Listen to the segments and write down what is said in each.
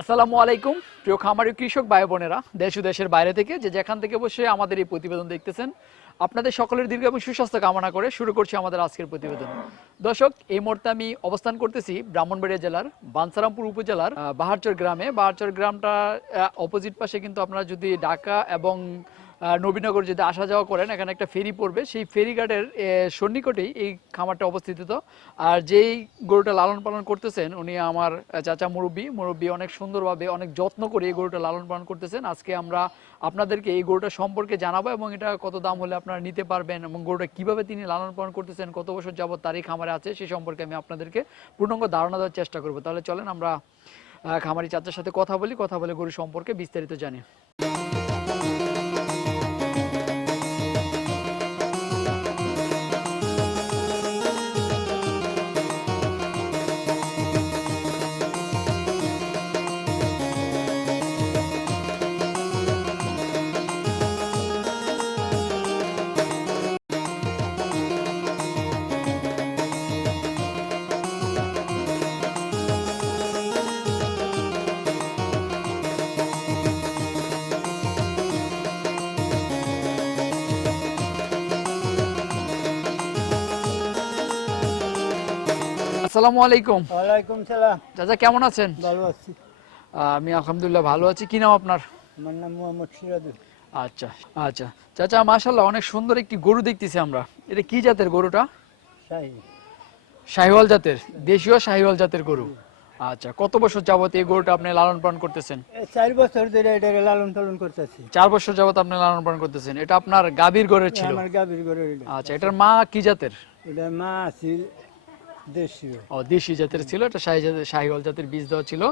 আসসালামু আলাইকুম। প্রিয় খামারি কৃষক ভাই বোনেরা, দেশ দেশের বাইরে থেকে যে যেখান থেকে বসে আমাদের এই প্রতিবেদন দেখতেছেন, আপনাদের সকলের দীর্ঘ এবং সুস্বাস্থ্য কামনা করে শুরু করছি আমাদের আজকের প্রতিবেদন। দর্শক, এই মুহূর্তে আমি অবস্থান করতেছি ব্রাহ্মণবাড়িয়া জেলার বানসারামপুর উপজেলার বাহারচর গ্রামে। বাহারচর গ্রামটা অপোজিট পাশে কিন্তু আপনারা যদি ঢাকা এবং নবীনগর যদি আসা যাওয়া করেন, এখানে একটা ফেরি পড়বে। সেই ফেরিঘাটের সন্নিকটেই এই খামারটা অবস্থিত। আর যেই গরুটা লালন পালন করতেছেন, উনি আমার চাচা মুরব্বী। মুরব্বী অনেক সুন্দরভাবে অনেক যত্ন করে এই গরুটা লালন পালন করতেছেন। আজকে আমরা আপনাদেরকে এই গরুটা সম্পর্কে জানাব এবং এটা কত দাম হলে আপনারা নিতে পারবেন এবং গরুটা কীভাবে তিনি লালন পালন করতেছেন, কত বছর যাবত তার এই খামারে আছে সেই সম্পর্কে আমি আপনাদেরকে পূর্ণাঙ্গ ধারণা দেওয়ার চেষ্টা করব। তাহলে চলেন আমরা খামারি চাচার সাথে কথা বলি, কথা বলে গরু সম্পর্কে বিস্তারিত জানি। আসসালামু আলাইকুম। ওয়ালাইকুম সালাম। চাচা কেমন আছেন? ভালো আছি। আমি আলহামদুলিল্লাহ ভালো আছি। কি নাম আপনার? আমার নাম মোহাম্মদ সিরাজুল। আচ্ছা আচ্ছা। চাচা মাশাল্লাহ অনেক সুন্দর একটি গরু দেখতেছি আমরা। এটা কি জাতের গরুটা? শাহী। শাহিওয়াল জাতের দেশীয় শাহিওয়াল জাতের গরু। আচ্ছা কত বছর যাবত এই গরুটা আপনি লালন পালন করতেছেন? চার বছর ধরে এটা লালন পালন করতেছি। চার বছর যাবত আপনি লালন পালন করতেছেন। এটা আপনার গাভীর গড়ের ছিল? আমার গাভীর গরু আচ্ছা এটার মা কি জাতের? এটা মা আছিল দেশীয় ও দেশি জাতের ছিল এটা শাহি জাতের শাহিওয়াল জাতের বীজ দেওয়া ছিল।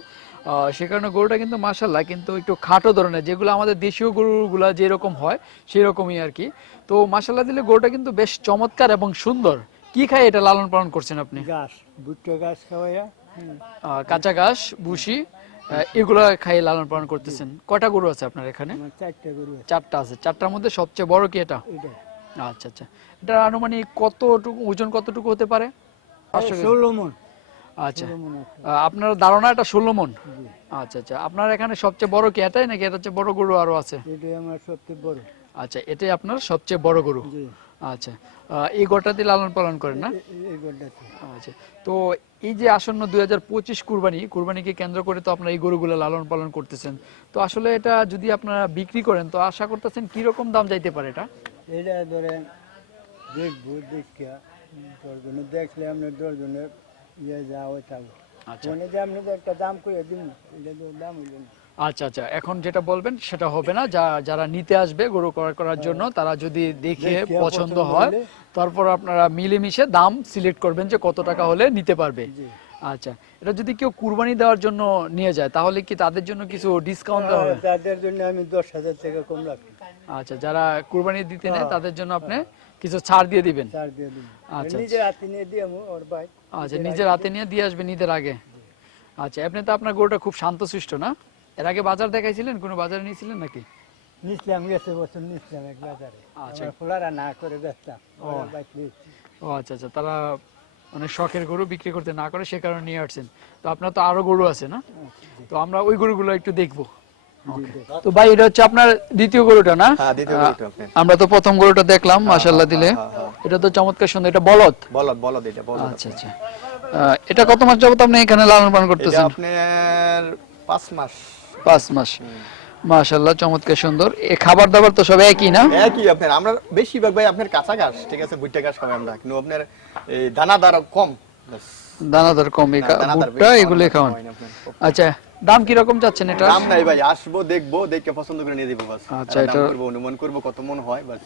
সে কারণে গরুটা কিন্তু মাশাল্লাহ কিন্তু একটু খাটো ধরনের যেগুলো আমাদের দেশীয় গরুগুলা যেরকম হয় সেই রকমই আর কি। তো মাশাল্লাহ দিলে গরুটা কিন্তু বেশ চমৎকার এবং সুন্দর। কি খায় এটা লালন পালন করছেন আপনি? গাছ ভুট্টা গাছ খাওয়াইয়া। কাঁচা ঘাস ভুসি এগুলো খাইয়ে লালন পালন করতেছেন। কয়টা গরু আছে আপনার এখানে? চারটা গরু চারটা আছে। চারটার মধ্যে সবচেয়ে বড় কি এটা। আচ্ছা আচ্ছা। এটা আনুমানিক কতটুকু ওজন কতটুকু হতে পারে? ষোলো মন। আচ্ছা। আহ, আপনার ধারণা এটা ষোলো মন? আচ্ছা আচ্ছা। আপনার এখানে সবচেয়ে বড় কি এটাই নাকি এটা হচ্ছে বড় গরু আরও আছে? এটাই আমার সবচেয়ে বড়। আচ্ছা এটাই আপনার সবচেয়ে বড় গরু? আচ্ছা। এই লালন পালন করেন না? আচ্ছা। তো এই যে আসন্ন দুই হাজার পঁচিশ কুরবানি কুরবানিকে কেন্দ্র করে তো আপনারা এই গরুগুলো লালন পালন করতেছেন। তো আসলে এটা যদি আপনারা বিক্রি করেন তো আশা করতেছেন কীরকম দাম যাইতে পারে এটা? এটা ধরেন দেখব দেখিয়া দশজনে দেখলে আপনার দশজনের ইয়ে যা ওই থাকবে আচ্ছা। মানে যে আপনি একটা দাম করে দিন এটা তো দাম হইল না। আচ্ছা আচ্ছা এখন যেটা বলবেন সেটা হবে না। যা যারা নিতে আসবে গরু ক্রয় করার জন্য তারা যদি দেখে পছন্দ পছন্দ হয় তারপর আপনারা মিলেমিশে দাম সিলেক্ট করবেন যে কত টাকা হলে নিতে পারবে। আচ্ছা এটা যদি কেউ কুরবানি দেওয়ার জন্য নিয়ে যায় তাহলে কি তাদের জন্য কিছু ডিসকাউন্ট দেওয়া হবে? তাদের জন্য আমি দশ হাজার টাকা কম রাখি। আচ্ছা যারা কুরবানি দিতে নেয় তাদের জন্য আপনি কিছু ছাড় দিয়ে দিবেন? দিয়ে দিন আচ্ছা, নিজের হাতে নিয়ে দিয়ে ওর ভাই। আচ্ছা নিজের হাতে নিয়ে দিয়ে আসবেন ঈদের আগে? আচ্ছা আপনি তো আপনার গরুটা খুব শান্তশিষ্ট না? এর আগে বাজার দেখাইছিলেন? কোনো বাজারে নিয়েছিলেন নাকি? নিছিলাম গেছে বছর নিছিলাম এক বাজারে। আচ্ছা। না করে বেচতাম। ও। আচ্ছা আচ্ছা তারা অনেক শখের গরু বিক্রি করতে না করে সে কারণে নিয়ে আসছেন। তো আপনার তো আরও গরু আছে না? তো আমরা ওই গরুগুলো একটু দেখব। তো ভাই এটা হচ্ছে আপনার দ্বিতীয় গরুটা না? হ্যাঁ, দ্বিতীয় গরুটা আপনার। আমরা তো প্রথম গরুটা দেখলাম মাশাল্লাহ দিলে। হ্যাঁ, হ্যাঁ। এটা তো চমৎকার সুন্দর এটা বলদ? বলদ বলদ এটা বলদ আচ্ছা আচ্ছা। এটা কত মাস যাবত আপনি এখানে লালন পালন করতেছেন? আপনার পাঁচ মাস। পাঁচ মাস। মাশাল্লাহ চমৎকার সুন্দর। এ খাবার দাবার তো সব একই না? একই আপনার আমরা বেশিরভাগ ভাই আপনার কাঁচা ঘাস ঠিক আছে ভুট্টা ঘাস খাই আমরা কিন্তু আপনার এই দানাদার কম। দানাদার কম এই কা- ভুট্টা বেশি খাওয়ান। হয়। আচ্ছা দাম কি রকম চাচ্ছেন এটা? দাম নাই ভাই আসব দেখব দেখে পছন্দ করে নিয়ে দিব বাস। আচ্ছা, এটা- করব অনুমান করব কত মন হয় বাস।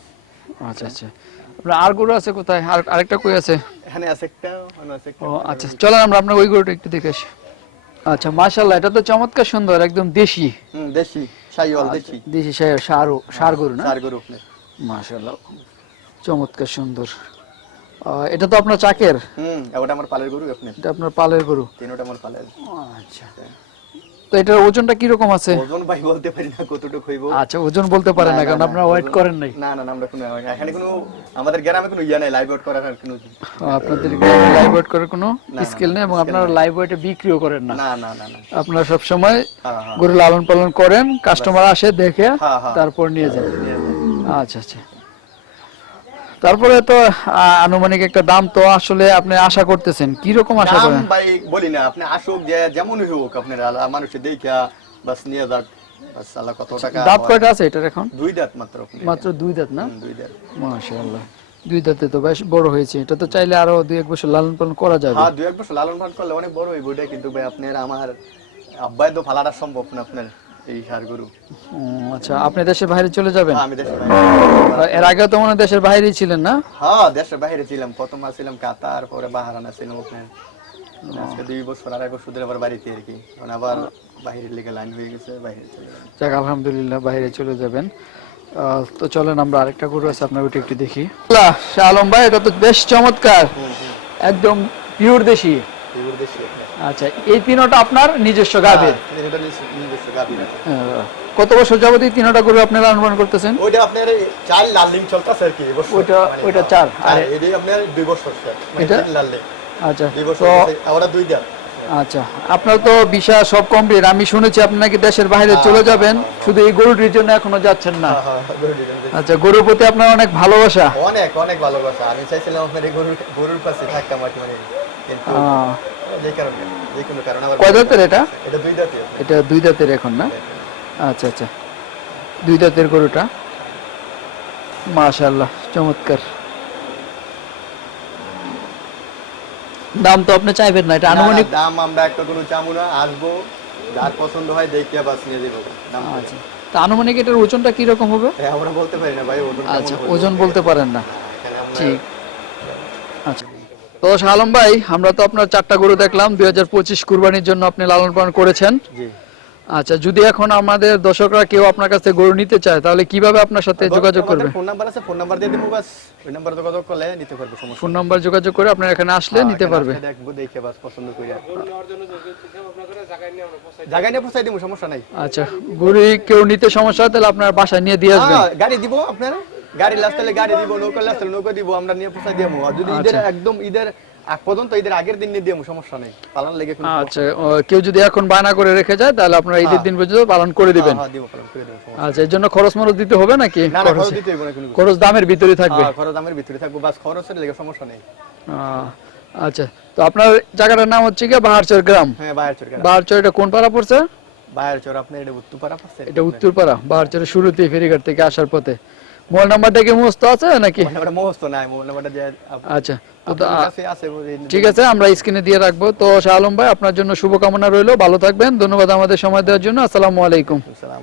আচ্ছা আচ্ছা। আপনার আর গরু আছে কোথায়? আর আরেকটা কই আছে? এখানে আছে একটা ওখানে আছে একটা। ও আচ্ছা চলেন আমরা আপনার ওই গরুটা একটু দেখে আসি। আচ্ছা মাশাল্লাহ এটা তো চমৎকার সুন্দর একদম দেশি। হুম দেশি সাইওয়াল আচ্ছা। দেশি। দেশি সার সার সার গরু না? চার গরু আপনার মাশাল্লাহ চমৎকার সুন্দর। এটা তো আপনার চাকের? হুম ওটা আমার পালের গরু আপনি? এটা আপনার পালের গরু? তিনোটা আমার পালের। আচ্ছা। তো এটার ওজনটা কি রকম আছে? ওজন ভাই বলতে পারি না কতটুকু হইব। আচ্ছা ওজন বলতে পারেন না কারণ আপনারা ওয়েট করেন নাই। না না আমরা কোনো এখানে কোনো আমাদের গ্রামে কোনো ইয়া নাই লাইভ আউট করার আর কোনো আপনাদের লাইভ ওয়েট করার কোনো স্কিল নেই এবং আপনারা লাইভ ওয়েটে বিক্রিও করেন না। না না না আপনারা সব সময় হ্যাঁ, হ্যাঁ। গরু লালন পালন করেন কাস্টমার আসে দেখে হ্যাঁ। তারপর নিয়ে যান। আচ্ছা আচ্ছা। তারপরে তো আনুমানিক একটা দাম তো আসলে আপনি আশা করতেছেন। কি রকম আশা করেন? ভাই বলি না আপনি আসুক যে যেমনই হোক আপনার মানুষে দেখা বাস নিয়ে যাক কত টাকা দাঁত কয়টা আছে এটার এখন? দুই দাঁত মাত্র মাত্র দুই দাঁত না? দুই দাঁত। মাশাআল্লাহ দুই দাঁতে তো বেশ বড় হয়েছে। এটা তো চাইলে আরও দুই এক বছর লালন পালন করা যাবে। হ্যাঁ দুই এক বছর লালন পালন করলে অনেক বড় হইব এটা কিন্তু ভাই আপনার আমার আব্বাই তো ফালাটা সম্ভব না আপনার। এই সার গরু। আচ্ছা আপনি দেশের বাইরে চলে যাবেন? আমি দেশের বাইরে এর আগে তো মনে দেশের বাইরেই ছিলেন না? হ্যাঁ দেশের বাইরে ছিলাম। প্রথম ছিলাম কাতার পরে বাহারানা ছিলাম ওখানে। আজকে দুই বছর আড়াই বছর ধরে আবার বাড়িতে আর কি। এখন আবার বাইরের লেগে লাইন হয়ে গেছে বাইরে চলে। যাক আলহামদুলিল্লাহ বাইরে চলে যাবেন। আহ, তো চলেন আমরা আরেকটা গরু আছে আপনার ওটা একটু দেখি। আলম ভাই এটা তো বেশ চমৎকার। একদম পিওর দেশি। আচ্ছা এই তিনোটা আপনার নিজস্ব গাভীর? হ্যাঁ, এটা নিজস্ব- নিজস্ব গাভী না। আহ, কত বছর যাবত এই তিনোটা গরু আপনি লালন করতেছেন? ওইটা আপনার চার লাল লিঙ্ক চলতেছে আর কি। ওইটা- মানে ওইটা চার, আর এটি আপনার দুই বছর স্যার মানে এটা? লাল আচ্ছা দুই বছর ওরা দুই দাঁত আচ্ছা আপনার তো বিষয় সব কমপ্লিট আমি শুনেছি আপনি নাকি দেশের বাইরে চলে যাবেন। শুধু এই গরুটির জন্য এখনও যাচ্ছেন না। হ্যাঁ, হ্যাঁ। আচ্ছা গরুর প্রতি আপনার অনেক ভালোবাসা? অনেক অনেক ভালোবাসা। আমি চাইছিলাম আপনার এই গরুর গরুর পাশে থাকতাম আর কি মানে কিন্তু যে কারণে যে কোনো কারণে কয় দাঁতের এটা? এটা দুই দাঁতে এটা দুই দাঁতের এখন না? আচ্ছা আচ্ছা। দুই দাঁতের গরুটা? মাশাল্লাহ চমৎকার। দাম তো আপনি চাইবেন না এটা আনুমানিক দাম আমরা একটা কোনো চামু না আসব। যার পছন্দ হয় দেখতে বাস নিয়ে দাম আচ্ছা। তা আনুমানিক এটার ওজনটা কি রকম হবে? হ্যাঁ, আমরা বলতে পারি না ভাই ওজন আচ্ছা ওজন বলতে পারেন না। ঠিক। আচ্ছা তো শাহ আলম ভাই, আমরা তো আপনার চারটা গরু দেখলাম। দুই হাজার পঁচিশ কুরবানির জন্য আপনি লালন পালন করেছেন। আচ্ছা যদি এখন আমাদের দর্শকরা কেউ আপনার কাছে গরু নিতে চায় তাহলে কীভাবে আপনার সাথে যোগাযোগ করবে? ফোন নাম্বার আছে ফোন নাম্বার দিয়ে দেবো বাস। ওই নাম্বার যোগাযোগ করলে নিতে পারব সমস্যা ফোন নাম্বার যোগাযোগ করে আপনার এখানে আসলে নিতে পারবে। দেখব দেখে বাস পছন্দ করে। জায়গায় নিয়ে পৌঁছাই দিব সমস্যা নাই। আচ্ছা গরু কেউ নিতে সমস্যা হয় তাহলে আপনার বাসায় নিয়ে দিয়ে আসবেন। হ্যাঁ, গাড়ি দিব আপনারা? গাড়ি লাস্টালে গাড়ি দিব নৌকা লাস্টালে নৌকা দিব আমরা নিয়ে পৌঁছাই দিব। আর যদি ঈদের আচ্ছা। একদম ঈদের আগ পর্যন্ত ঈদের আগের দিন নিয়ে দিব সমস্যা নেই পালন লেগে কোনো আচ্ছা কেউ যদি এখন বায়না করে রেখে যায় তাহলে আপনারা ঈদের দিন পর্যন্ত পালন করে দিবেন। হ্যাঁ, দিব পালন করে দিব আচ্ছা এর জন্য খরচ মরচ দিতে হবে নাকি? না না খরচ? খরচ- দিতে হইব না কোনো খরচ দামের ভিতরে থাকবে। হ্যাঁ, খরচ আমার ভিতরে থাকব বাস খরচের লেগে সমস্যা নেই। আহ, আচ্ছা তো আপনার জায়গাটার নাম হচ্ছে কি বাহারচর গ্রাম। হ্যাঁ বায়ার চোর বাহারচর এটা কোন পাড়া পড়ছে? বায়ার চোর আপনার এটা উত্তরপাড়া পাশে এটা উত্তরপাড়া বাহারচরের শুরুতেই ফেরিঘাট থেকে আসার পথে। মোবাইল নাম্বারটা কি মুস্ত আছে নাকি? মুখস্থ নাই মোবাইল নাম্বারটা আচ্ছা ঠিক আছে আমরা স্ক্রিনে দিয়ে রাখব। তো শাহ আলম ভাই আপনার জন্য শুভকামনা রইল। ভালো থাকবেন। ধন্যবাদ আমাদের সময় দেওয়ার জন্য। আসসালামু আলাইকুম। সালাম